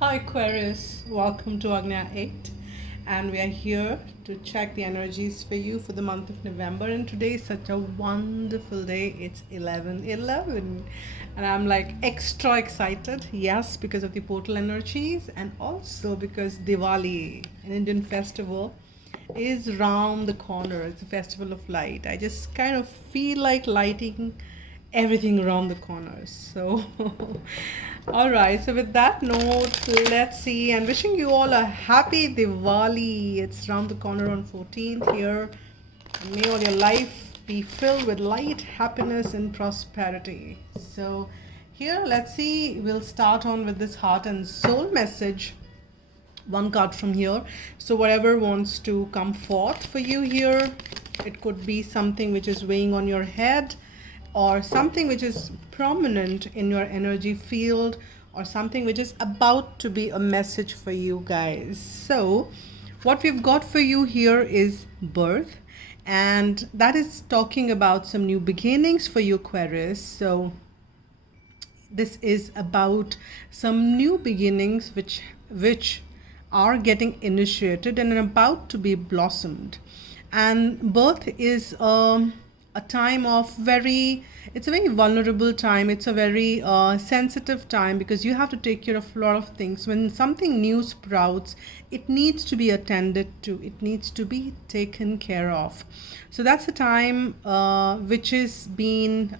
Hi Aquarius, welcome to Agnya 8, and we are here to check the energies for you for the month of November. And today is such a wonderful day. It's 11/11, and I'm like extra excited. Yes, because of the portal energies, and also because Diwali, an Indian festival, is round the corner. It's a festival of light. I just kind of feel like lighting everything around the corners. So, all right. So, with that note, let's see. And wishing you all a happy Diwali. It's around the corner on 14th here. And may all your life be filled with light, happiness, and prosperity. So, here, let's see. We'll start on with this heart and soul message, one card from here. So whatever wants to come forth for you here, it could be something which is weighing on your head, or something which is prominent in your energy field, or something which is about to be a message for you guys. So what we've got for you here is birth, and that is talking about some new beginnings for you, Aquarius. So this is about some new beginnings which are getting initiated and are about to be blossomed. And birth is a time of it's a very vulnerable time. It's a very sensitive time, because you have to take care of a lot of things. When something new sprouts, it needs to be attended to, it needs to be taken care of. So that's a time which has been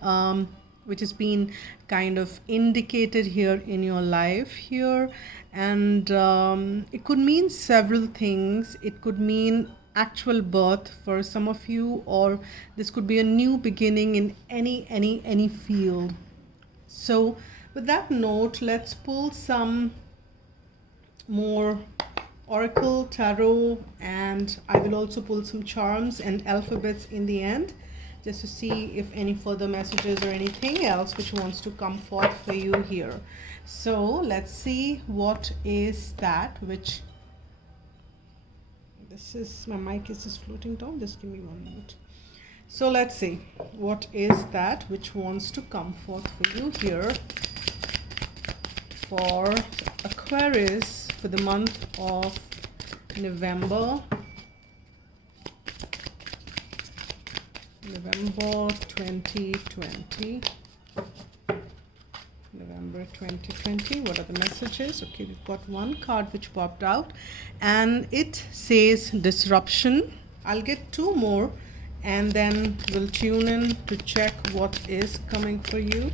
kind of indicated here in your life here. And it could mean several things. It could mean actual birth for some of you, or this could be a new beginning in any field. So with that note, let's pull some more oracle tarot, and I will also pull some charms and alphabets in the end, just to see if any further messages or anything else which wants to come forth for you here. So let's see what is that which, this is, my mic is just floating down, just give me 1 minute. So let's see what is that which wants to come forth for you here for Aquarius for the month of November 2020. November 2020. What are the messages? Okay, we've got one card which popped out, and it says disruption. I'll get two more, and then we'll tune in to check what is coming for you.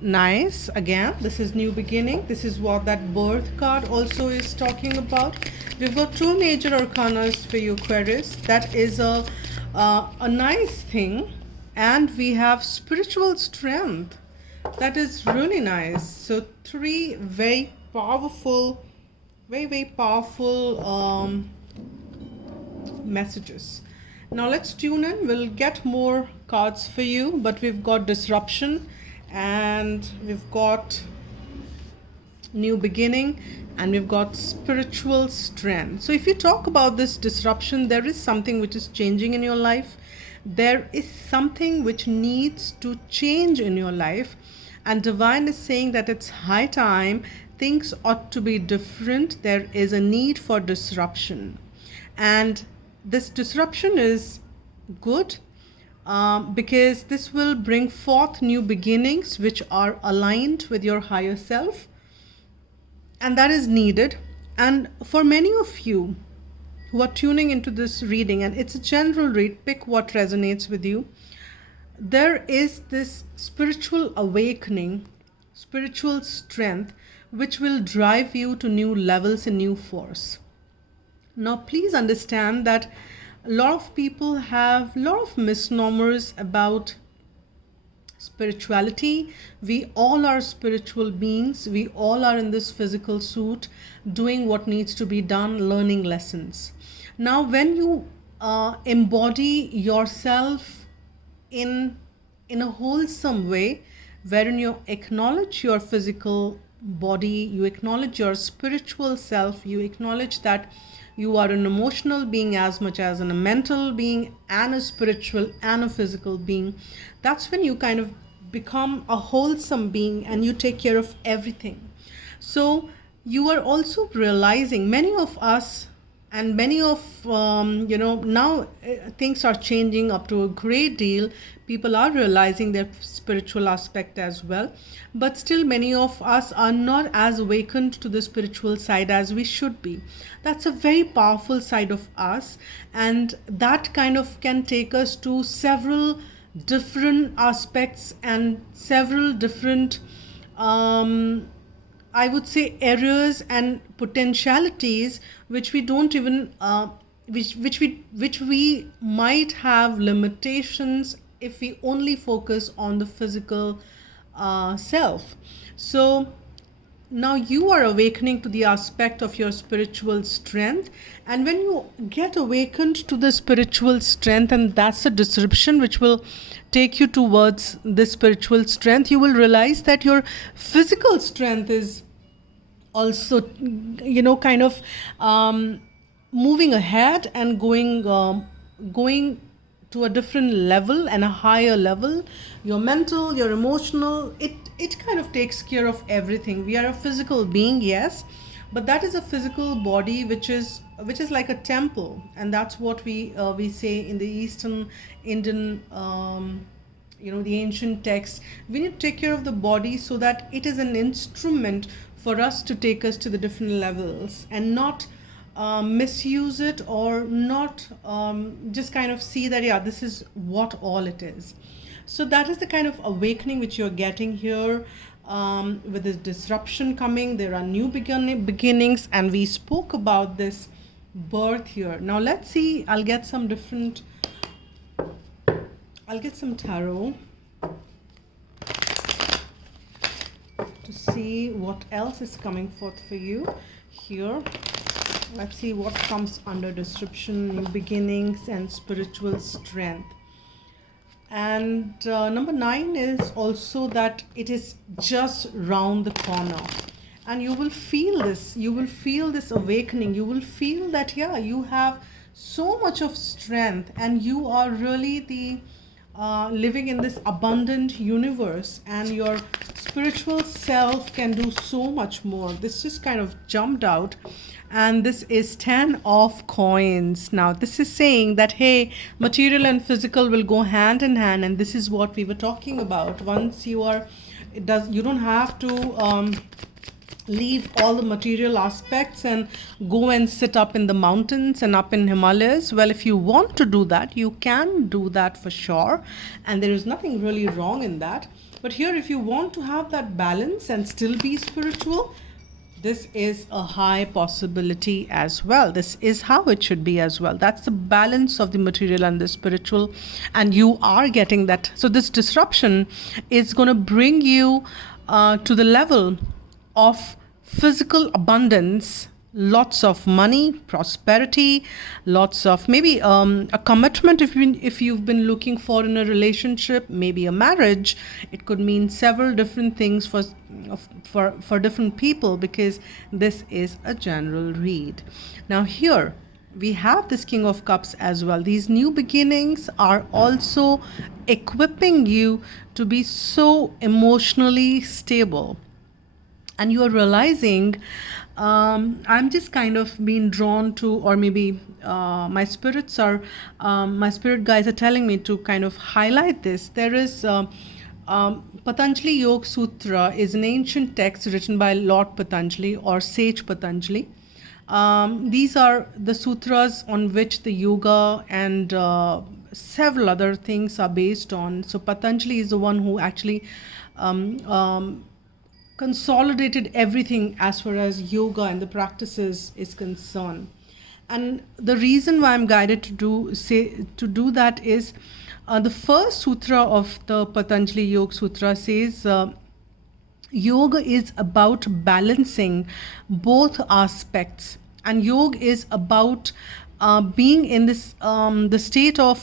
Nice. Again, this is new beginning. This is what that birth card also is talking about. We've got two major arcanas for you, Aquarius. That is a nice thing. And we have spiritual strength. That is really nice. So three very powerful messages. Now let's tune in. We'll get more cards for you, but we've got disruption, and we've got new beginning, and we've got spiritual strength. So if you talk about this disruption, there is something which is changing in your life. There is something which needs to change in your life, and divine is saying that it's high time. Things ought to be different. There is a need for disruption, and this disruption is good, because this will bring forth new beginnings which are aligned with your higher self, and that is needed. And for many of you who are tuning into this reading, and it's a general read, pick what resonates with you, there is this spiritual awakening, spiritual strength, which will drive you to new levels and new force. Now please understand that a lot of people have a lot of misnomers about spirituality. We all are spiritual beings. We all are in this physical suit doing what needs to be done, learning lessons. Now when you embody yourself in a wholesome way, wherein you acknowledge your physical body, you acknowledge your spiritual self, you acknowledge that you are an emotional being as much as a mental being, and a spiritual and a physical being, that's when you kind of become a wholesome being and you take care of everything. So you are also realizing, many of us, and many of now things are changing up to a great deal. People are realizing their spiritual aspect as well, but still many of us are not as awakened to the spiritual side as we should be. That's a very powerful side of us, and that kind of can take us to several different aspects and several different I would say errors and potentialities which we don't even which we might have limitations if we only focus on the physical self. So now you are awakening to the aspect of your spiritual strength, and when you get awakened to the spiritual strength, and that's a disruption which will take you towards the spiritual strength, you will realize that your physical strength is also kind of moving ahead and going to a different level and a higher level. Your mental, your emotional, it kind of takes care of everything. We are a physical being, yes, but that is a physical body which is like a temple, and that's what we say in the Eastern Indian the ancient text. We need to take care of the body so that it is an instrument for us to take us to the different levels, and not misuse it, or not just kind of see that, yeah, this is what all it is. So that is the kind of awakening which you're getting here. With this disruption coming, there are new beginnings, and we spoke about this birth here. Now let's see, I'll get some tarot to see what else is coming forth for you here. Let's see what comes under disruption, new beginnings, and spiritual strength. And number 9 is also that it is just round the corner, and you will feel this awakening. You will feel that, yeah, you have so much of strength, and you are really the living in this abundant universe, and your spiritual self can do so much more. This just kind of jumped out, and this is 10 of coins. Now this is saying that, hey, material and physical will go hand in hand, and this is what we were talking about. Once you don't have to leave all the material aspects and go and sit up in the mountains and up in Himalayas. Well, if you want to do that, you can do that for sure, and there is nothing really wrong in that. But here, if you want to have that balance and still be spiritual, this is a high possibility as well. This is how it should be as well. That's the balance of the material and the spiritual, and you are getting that. So this disruption is going to bring you to the level of physical abundance, lots of money, prosperity, lots of maybe a commitment if you've been looking for in a relationship, maybe a marriage. It could mean several different things for different people, because this is a general read. Now here we have this King of Cups as well. These new beginnings are also equipping you to be so emotionally stable. And you are realizing, I'm just kind of being drawn to, or maybe my spirit guides are telling me to kind of highlight this. There is Patanjali Yoga Sutra is an ancient text written by Lord Patanjali or Sage Patanjali. These are the sutras on which the yoga and several other things are based on. So Patanjali is the one who actually consolidated everything as far as yoga and the practices is concerned. And the reason why I'm guided to do that is the first sutra of the Patanjali Yoga Sutra says yoga is about balancing both aspects, and yoga is about being in this the state of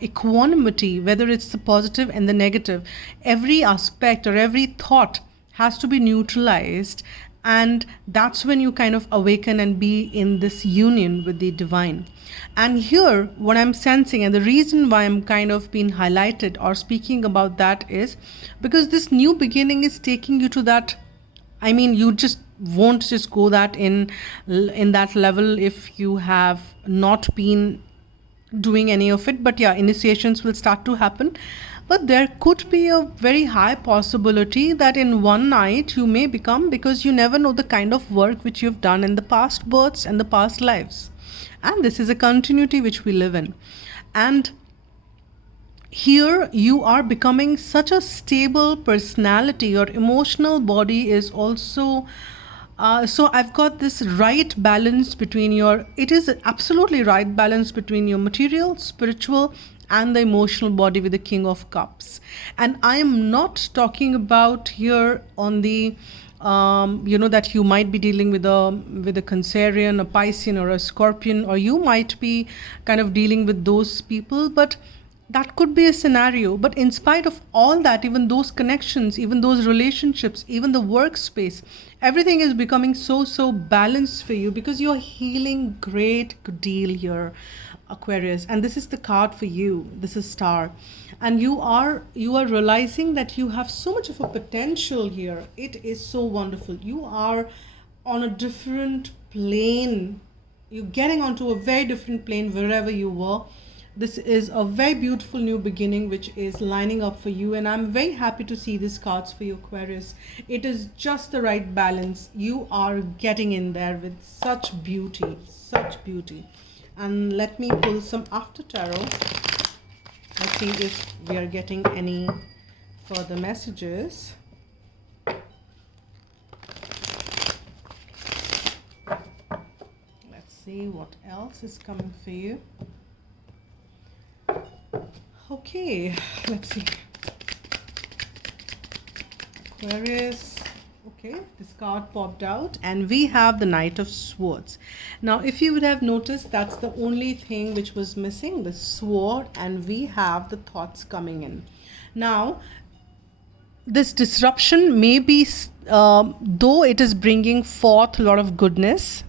equanimity, whether it's the positive and the negative. Every aspect or every thought has to be neutralized, And that's when you kind of awaken and be in this union with the divine. And here, what I'm sensing, and the reason why I'm kind of being highlighted or speaking about that is because this new beginning is taking you to that. I mean, you just won't just go that in that level if you have not been doing any of it. But yeah, initiations will start to happen. But there could be a very high possibility that in one night you may become, because you never know the kind of work which you've done in the past births and the past lives. And this is a continuity which we live in. And here you are becoming such a stable personality. Your emotional body is also so I've got this right balance between your, it is absolutely right balance between your material, spiritual, and the emotional body with the King of Cups. And I am not talking about here on the that you might be dealing with a Cancerian, a Piscean, or a Scorpion, or you might be kind of dealing with those people, but that could be a scenario. But in spite of all that, even those connections, even those relationships, even the workspace, everything is becoming so balanced for you because you're healing great deal here, Aquarius. And this is the card for you. This is Star. And you are realizing that you have so much of a potential here. It is so wonderful. You are on a different plane. You're getting onto a very different plane wherever you were. This is a very beautiful new beginning which is lining up for you, and I'm very happy to see these cards for you, Aquarius. It is just the right balance. You are getting in there with such beauty, such beauty. And let me pull some after tarot. Let's see if we are getting any further messages. Let's see what else is coming for you. Okay, let's see. Aquarius. Okay, this card popped out and we have the Knight of Swords. Now, if you would have noticed, that's the only thing which was missing, the sword, and we have the thoughts coming in. Now, this disruption may be, though it is bringing forth a lot of goodness,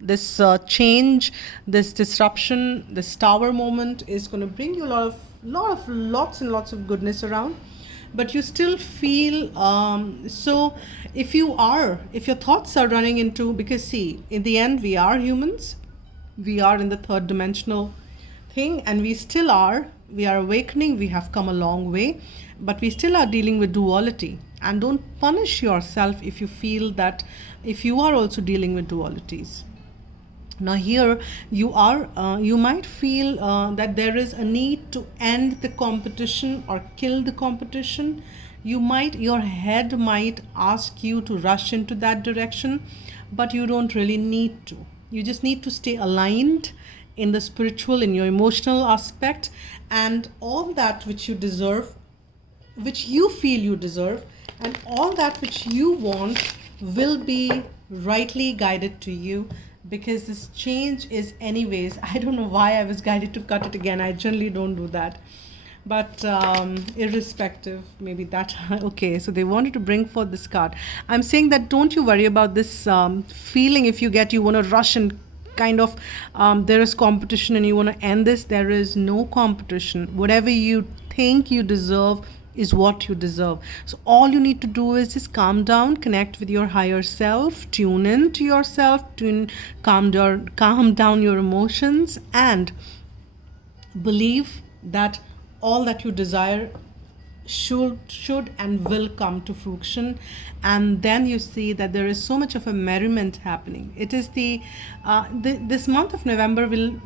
this change, this disruption, this tower moment is going to bring you lots and lots of goodness around. But you still feel so if your thoughts are running into, because see, in the end we are humans, we are in the third dimensional thing, and we are awakening, we have come a long way, but we still are dealing with duality. And don't punish yourself if you feel that, if you are also dealing with dualities. Now here you might feel that there is a need to end the competition or kill the competition. Your head might ask you to rush into that direction, but you don't really need to. You just need to stay aligned in the spiritual, in your emotional aspect, and all that which you deserve, which you feel you deserve, and all that which you want will be rightly guided to you. Because this change is anyways, I don't know why I was guided to cut it again. I generally don't do that. But irrespective, maybe that, okay, so they wanted to bring forth this card. I'm saying that don't you worry about this feeling if you want to rush and kind of, there is competition and you want to end this. There is no competition. Whatever you think you deserve is what you deserve. So all you need to do is just calm down, connect with your higher self, tune in to yourself, calm down your emotions, and believe that all that you desire should and will come to fruition. And then you see that there is so much of a merriment happening. It is this month of November will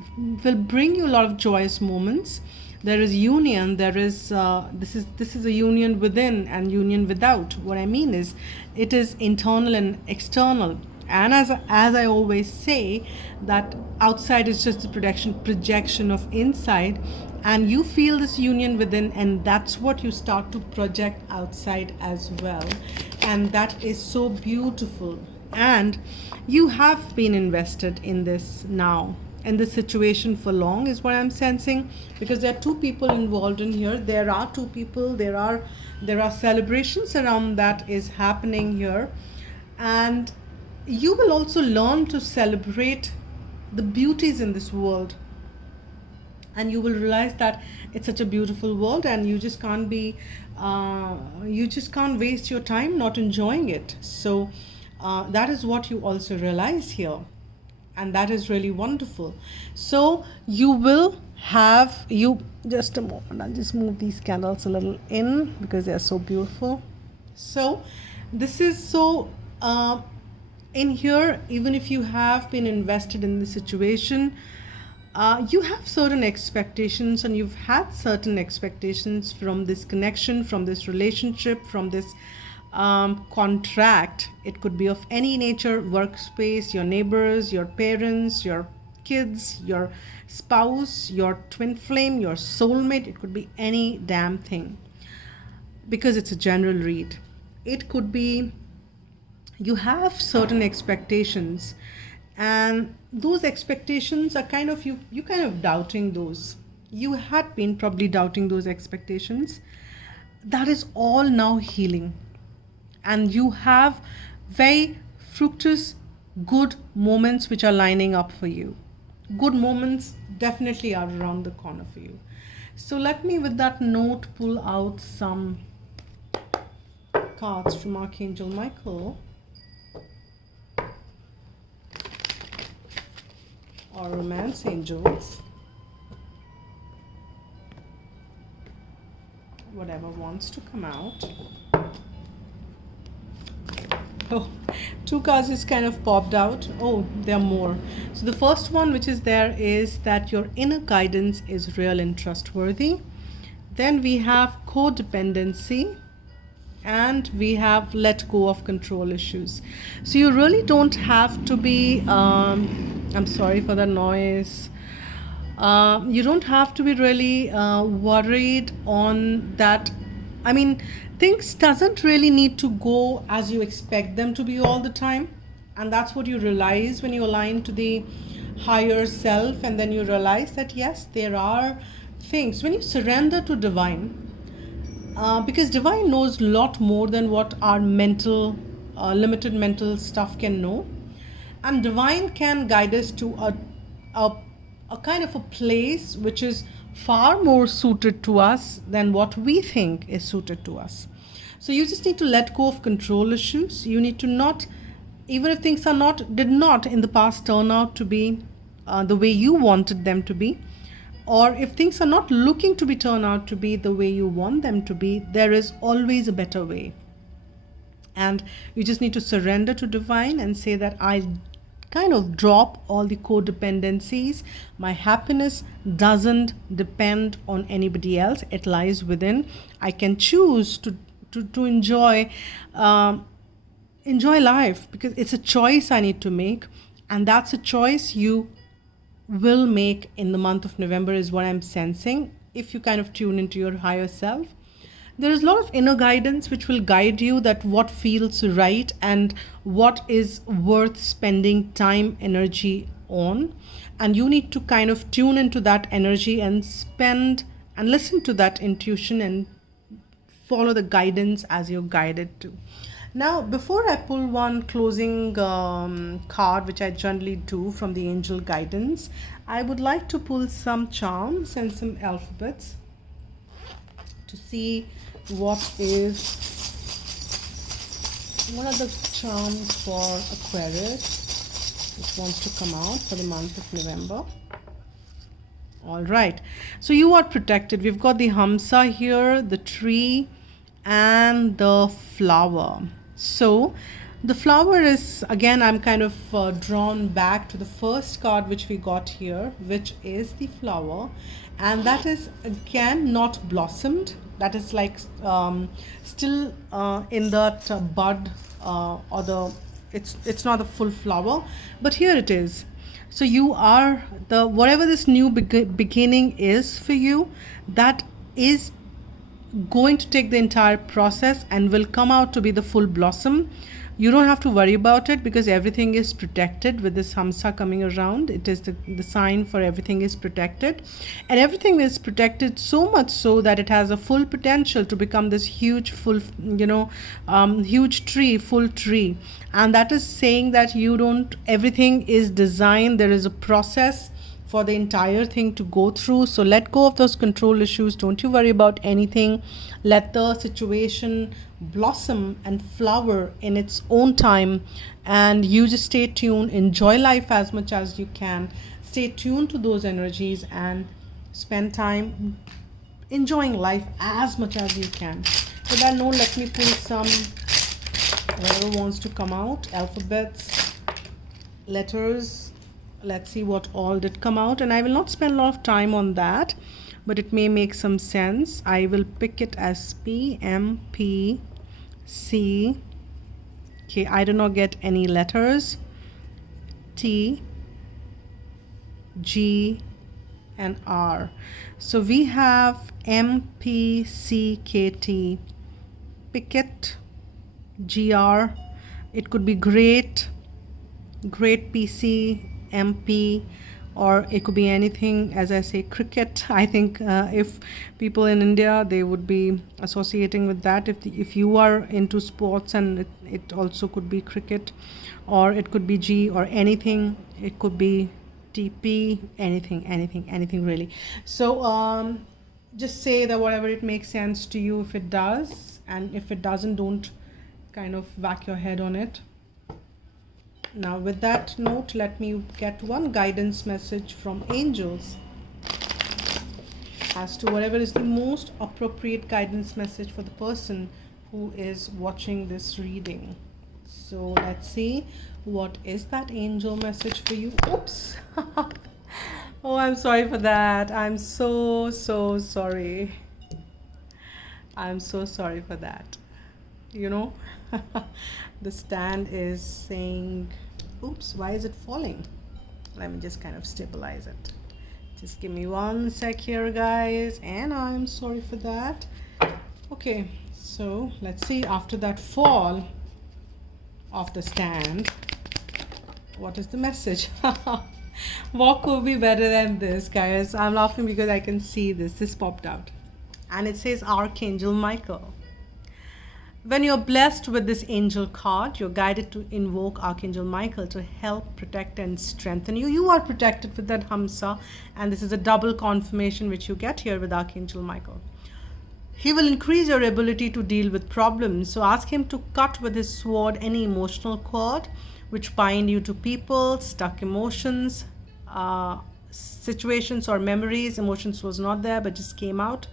bring you a lot of joyous moments. There is union. There is this is a union within and union without. What I mean is, it is internal and external. And as I always say, that outside is just a projection of inside, and you feel this union within, and that's what you start to project outside as well. And that is so beautiful. And you have been invested in this now, in this situation for long, is what I'm sensing, because there are two people involved in here. There are two people. There are celebrations around that is happening here, and you will also learn to celebrate the beauties in this world, and you will realize that it's such a beautiful world, and you just can't waste your time not enjoying it. So that is what you also realize here, and that is really wonderful. So you will have you just a moment, I'll just move these candles a little in because they are so beautiful. So this is so in here, even if you have been invested in the situation, you have certain expectations, and you've had certain expectations from this connection, from this relationship, from this contract. It could be of any nature: workspace, your neighbors, your parents, your kids, your spouse, your twin flame, your soulmate. It could be any damn thing, because it's a general read. It could be you have certain expectations, and those expectations are kind of you kind of doubting those. You had been probably doubting those expectations. That is all now healing, and you have very fructuous good moments which are lining up for you. Good moments definitely are around the corner for you. So let me, with that note, pull out some cards from Archangel Michael, or romance angels, whatever wants to come out. Oh, two cards just kind of popped out. Oh, there are more. So the first one which is there is that your inner guidance is real and trustworthy. Then we have codependency, and we have let go of control issues. So you really don't have to be I'm sorry for the noise. You don't have to be really worried on that. I mean, things doesn't really need to go as you expect them to be all the time, and that's what you realize when you align to the higher self. And then you realize that yes, there are things when you surrender to divine, because divine knows a lot more than what our mental limited mental stuff can know. And divine can guide us to a kind of a place which is far more suited to us than what we think is suited to us. So you just need to let go of control issues. You need to not, even if things did not in the past turn out to be the way you wanted them to be, or if things are not looking to be turn out to be the way you want them to be, there is always a better way. And you just need to surrender to divine and say that I kind of drop all the codependencies. My happiness doesn't depend on anybody else. It lies within. I can choose to enjoy life, because it's a choice I need to make, and that's a choice you will make in the month of November, is what I'm sensing. If you kind of tune into your higher self, there is a lot of inner guidance which will guide you, that what feels right and what is worth spending time, energy on. And you need to kind of tune into that energy and spend and listen to that intuition and follow the guidance as you're guided to. Now, before I pull one closing card, which I generally do from the angel guidance, I would like to pull some charms and some alphabets to see what are the charms for Aquarius which wants to come out for the month of November. All right, so you are protected. We've got the Hamsa here, the tree, and the flower. So the flower is, again, I'm kind of drawn back to the first card which we got here, which is the flower, and that is again not blossomed. That is like still in that bud, or it's not a full flower, but here it is. So you are whatever this new beginning is for you, that is going to take the entire process and will come out to be the full blossom. You don't have to worry about it because everything is protected with this Hamsa coming around. It is the sign for everything is protected. And everything is protected so much so that it has a full potential to become this huge, full, huge tree, full tree. And that is saying that everything is designed. There is a process for the entire thing to go through. So let go of those control issues. Don't you worry about anything. Let the situation blossom and flower in its own time, and you just stay tuned. Enjoy life as much as you can. Stay tuned to those energies and spend time enjoying life as much as you can. With that note, let me pull some, whatever wants to come out, alphabets, letters. Let's see what all did come out, and I will not spend a lot of time on that, but it may make some sense. I will pick it as P, M, P, C. Okay, I do not get any letters. T, G, and R. So we have M, P, C, K, T. Pick it. GR. It could be great, great PC, MP, or it could be anything. As I say, cricket. I think if people in India, they would be associating with that. If you are into sports, and it also could be cricket, or it could be G, or anything. It could be TP, anything really. So just say that whatever it makes sense to you, if it does, and if it doesn't, don't kind of whack your head on it. Now with that note, let me get one guidance message from angels as to whatever is the most appropriate guidance message for the person who is watching this reading. So let's see, what is that angel message for you? Oops. Oh, I'm sorry for that. I'm so sorry. I'm so sorry for that. The stand is saying, oops, why is it falling? Let me just kind of stabilize it. Just give me one sec here, guys, and I'm sorry for that. Okay, so let's see, after that fall of the stand, what is the message? What could be better than this, guys? I'm laughing because I can see this popped out, and it says Archangel Michael. When you're blessed with this angel card, you're guided to invoke Archangel Michael to help protect and strengthen you. You are protected with that Hamsa, and this is a double confirmation which you get here with Archangel Michael. He will increase your ability to deal with problems. So ask him to cut with his sword any emotional cord which bind you to people, stuck emotions, situations or memories. Emotions was not there but just came out.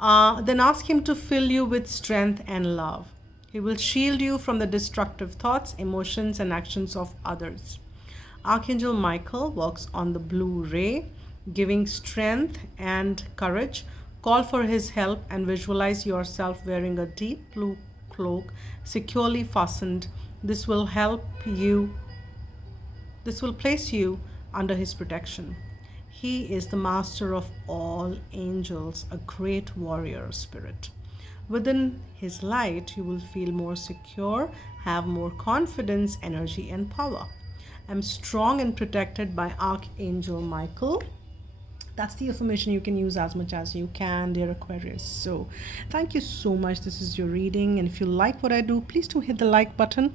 Then ask him to fill you with strength and love. He will shield you from the destructive thoughts, emotions, and actions of others. Archangel Michael walks on the blue ray, giving strength and courage. Call for his help and visualize yourself wearing a deep blue cloak, securely fastened. This will place you under his protection. He is the master of all angels, a great warrior spirit. Within his light, you will feel more secure, have more confidence, energy, and power. I'm strong and protected by Archangel Michael. That's the affirmation you can use as much as you can, dear Aquarius. So thank you so much. This is your reading. And if you like what I do, please do hit the like button.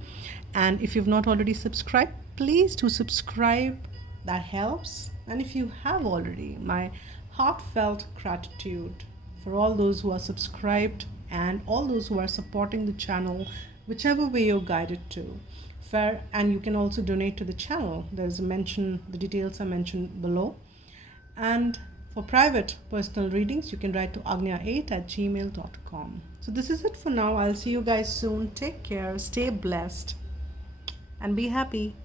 And if you've not already subscribed, please do subscribe. That helps. And if you have already, my heartfelt gratitude for all those who are subscribed and all those who are supporting the channel, whichever way you're guided to. And you can also donate to the channel. There's a mention, the details are mentioned below. And for private personal readings, you can write to agnya8@gmail.com. So this is it for now. I'll see you guys soon. Take care, stay blessed, and be happy.